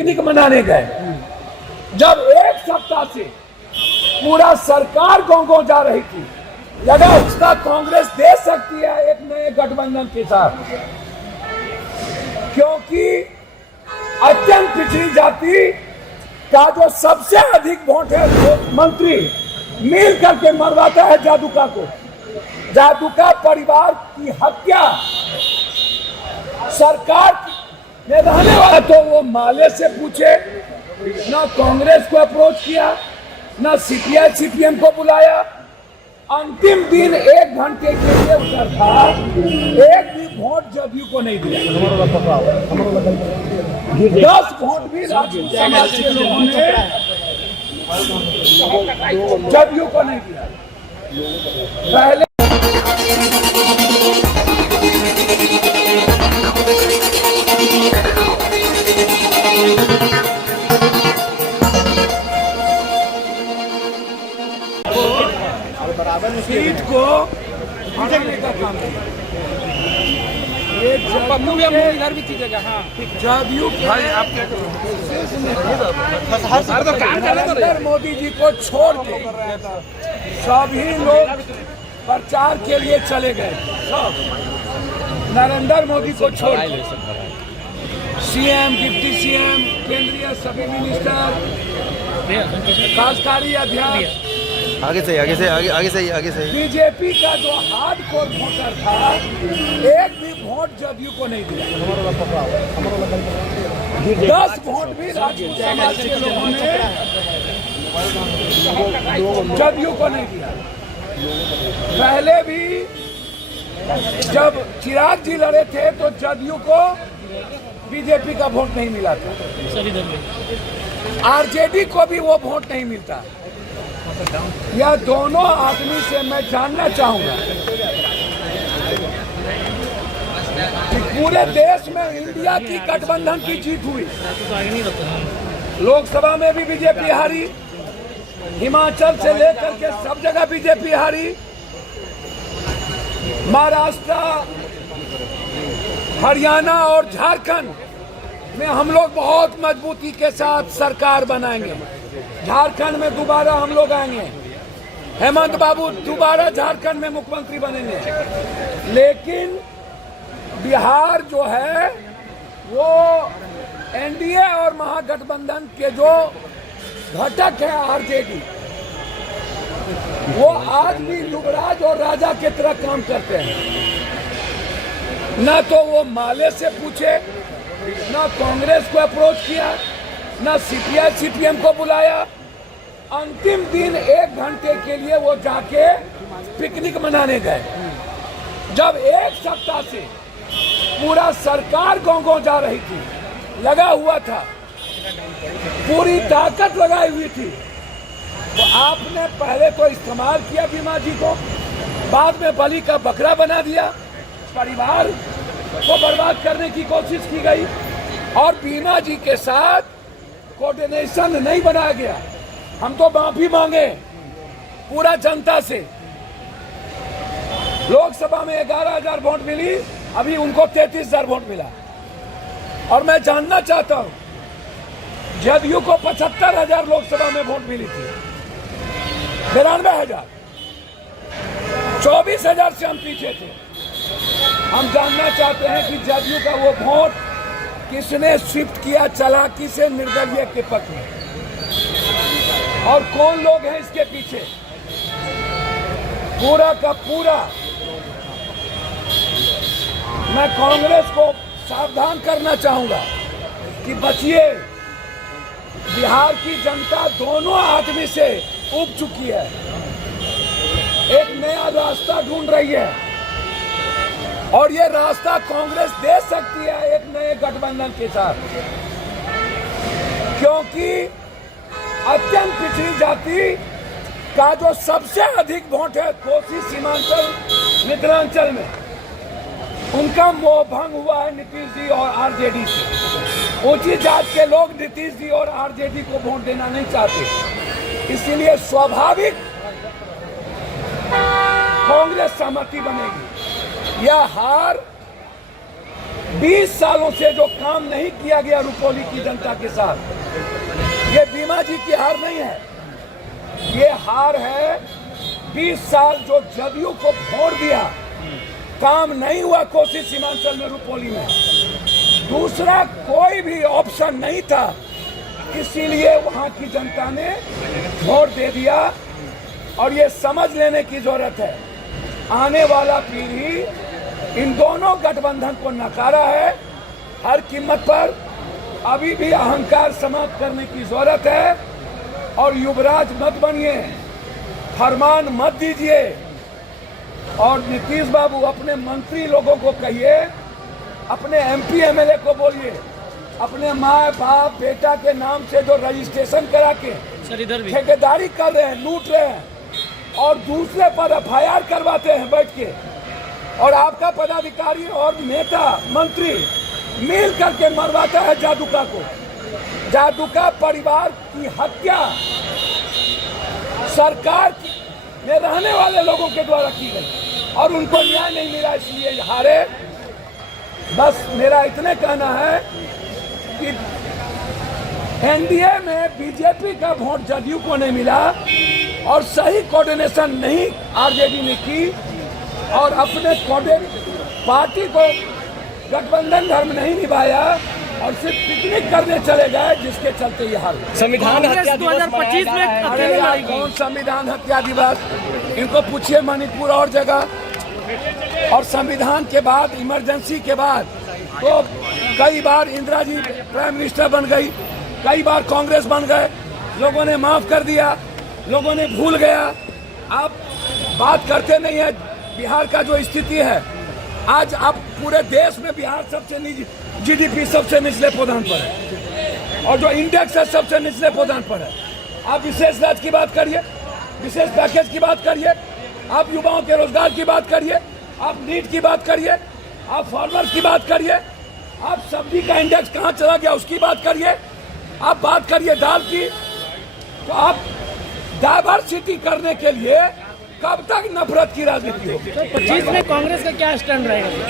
Picnic मनाने गए। जब एक सप्ताह से पूरा सरकार गांव-गांव जा रही थी, लगा उसका कांग्रेस दे सकती है एक नए गठबंधन के साथ, क्योंकि अत्यंत पिछड़ी जाति का जो सबसे अधिक वोट है वो मंत्री मिल करके मरवाता है जादूका को। जादूका परिवार की हत्या सरकार में रहने वाला, तो वो माले से पूछे, ना कांग्रेस को अप्रोच किया, ना सीपीआई सीपीएम को बुलाया। अंतिम दिन 1 घंटे के लिए उतर था, एक भी वोट जदयू को नहीं दिया। 10 वोट भी राजपूत समाज के लोगों ने जदयू को नहीं दिया। पहले सीट को हटाने का काम किया। इधर भी कीजिएगा। हाँ जदयू भाई आप क्या नरेंद्र मोदी जी को छोड़ के सभी लोग प्रचार के लिए चले गए। नरेंद्र मोदी को छोड़ के सीएम, डिप्टी सीएम, केंद्रीय सभी मिनिस्टर, कार्यकारी अध्यक्ष, आगे से बीजेपी का जो हार्डकोर वोटर था, एक भी वोट जदयू को नहीं दिया। 10 वोट भी राजपूत समाज के लोगों ने जदयू को नहीं दिया। पहले भी जब चिराग जी लड़े थे तो जदयू को बीजेपी का वोट नहीं मिला था, आरजेडी को भी वो वोट नहीं मिलता। यह दोनों आदमी से मैं जानना चाहूंगा कि पूरे देश में इंडिया की गठबंधन की जीत हुई। लोकसभा में भी बीजेपी हारी, हिमाचल से लेकर के सब जगह बीजेपी हारी, महाराष्ट्र, हरियाणा और झारखंड में हम लोग बहुत मजबूती के साथ सरकार बनाएंगे। झारखंड में दोबारा हम लोग आएंगे, हेमंत बाबू दोबारा झारखंड में मुख्यमंत्री बनेंगे। लेकिन बिहार जो है वो एनडीए और महागठबंधन के जो घटक है आरजेडी, वो आज भी युवराज और राजा की तरह काम करते हैं। ना तो वो माले से पूछे, ना कांग्रेस को अप्रोच किया, ना सीपीआई सीपीएम को बुलाया। अंतिम दिन 1 घंटे के लिए वो जाके पिकनिक मनाने गए। जब एक सप्ताह से पूरा सरकार गांव-गांव जा रही थी, लगा हुआ था, पूरी ताकत लगाई हुई थी, तो आपने पहले तो इस्तेमाल किया बीमा जी को, बाद में बलि का बकरा बना दिया, परिवार को बर्बाद करने की कोशिश की गई और बीमा जी के साथ कोऑर्डिनेशन नहीं बनाया गया। हम तो माफी मांगे पूरा जनता से। लोकसभा में 11,000 वोट मिली, अभी उनको 33,000 वोट मिला। और मैं जानना चाहता हूं, जदयू को 75,000 लोकसभा में वोट मिली थी, 92,000, 24,000 से हम पीछे थे। हम जानना चाहते हैं कि जदयू का वो वोट किसने शिफ्ट किया चालाकी से निर्दलीय के पक्ष में, और कौन लोग हैं इसके पीछे। पूरा का पूरा मैं कांग्रेस को सावधान करना चाहूंगा कि बचिए। बिहार की जनता दोनों आदमी से उब चुकी है, एक नया रास्ता ढूंढ रही है, और ये रास्ता कांग्रेस दे सकती है एक नए गठबंधन के साथ, क्योंकि अत्यंत पिछड़ी जाति का जो सबसे अधिक वोट है कोसी सीमांचल मिथिलांचल में, उनका मोहभंग हुआ है नीतीश जी और आरजेडी से। ऊंची जात के लोग नीतीश जी और आरजेडी को वोट देना नहीं चाहते, इसीलिए स्वाभाविक कांग्रेस सहमति बनेगी। यह हार 20 सालों से जो काम नहीं किया गया रुपौली की जनता के साथ, ये बीमा जी की हार नहीं है, ये हार है 20 साल जो जदयू को वोट दिया, काम नहीं हुआ कोसी सीमांचल में रुपौली में, दूसरा कोई भी ऑप्शन नहीं था, इसीलिए वहां की जनता ने वोट दे दिया। और ये समझ लेने की जरूरत है, आने वाला पीढ़ी इन दोनों गठबंधन को नकारा है हर कीमत पर। अभी भी अहंकार समाप्त करने की जरूरत है और युवराज मत बनिए, फरमान मत दीजिए। और नीतीश बाबू अपने मंत्री लोगों को कहिए, अपने एमपी एमएलए को बोलिए, अपने माँ बाप बेटा के नाम से जो रजिस्ट्रेशन करा के ठेकेदारी कर रहे हैं, लूट रहे हैं और दूसरे पर एफआईआर करवाते हैं बैठ के, और आपका पदाधिकारी और नेता मंत्री मिल करके मरवाता है जादूका को। जादूका परिवार की हत्या सरकार में रहने वाले लोगों के द्वारा की गई और उनको न्याय नहीं मिला, इसलिए हारे। बस मेरा इतने कहना है कि एनडीए में बीजेपी का वोट जदयू को नहीं मिला और सही कोऑर्डिनेशन नहीं आरजेडी ने की और अपने पार्टी को गठबंधन धर्म नहीं निभाया और सिर्फ पिकनिक करने चले गए, जिसके चलते ये हाल। संविधान हत्या 2025 में अरे यार, कौन संविधान हत्या दिवस, इनको पूछिए मणिपुर और जगह। और संविधान के बाद, इमरजेंसी के बाद तो कई बार इंदिरा जी प्राइम मिनिस्टर बन गई, कई बार कांग्रेस बन गए, लोगों ने माफ कर दिया, लोगों ने भूल गया। आप बात करते नहीं है बिहार का जो स्थिति है आज। आप पूरे देश में बिहार सबसे जीडीपी सबसे निचले पदान पर है और जो इंडेक्स है सबसे निचले पदान पर है। आप विशेष राज्य की बात करिए, विशेष पैकेज की बात करिए, आप युवाओं के रोजगार की बात करिए, आप नीट की बात करिए, आप फार्मर्स की बात करिए, आप सब्जी का इंडेक्स कहाँ चला गया उसकी बात करिए, आप बात करिए दाल की। तो आप डाइवर्सिटी करने के लिए कब तक नफरत की राजनीति होगी? 25 में कांग्रेस का क्या स्टैंड रहेगा?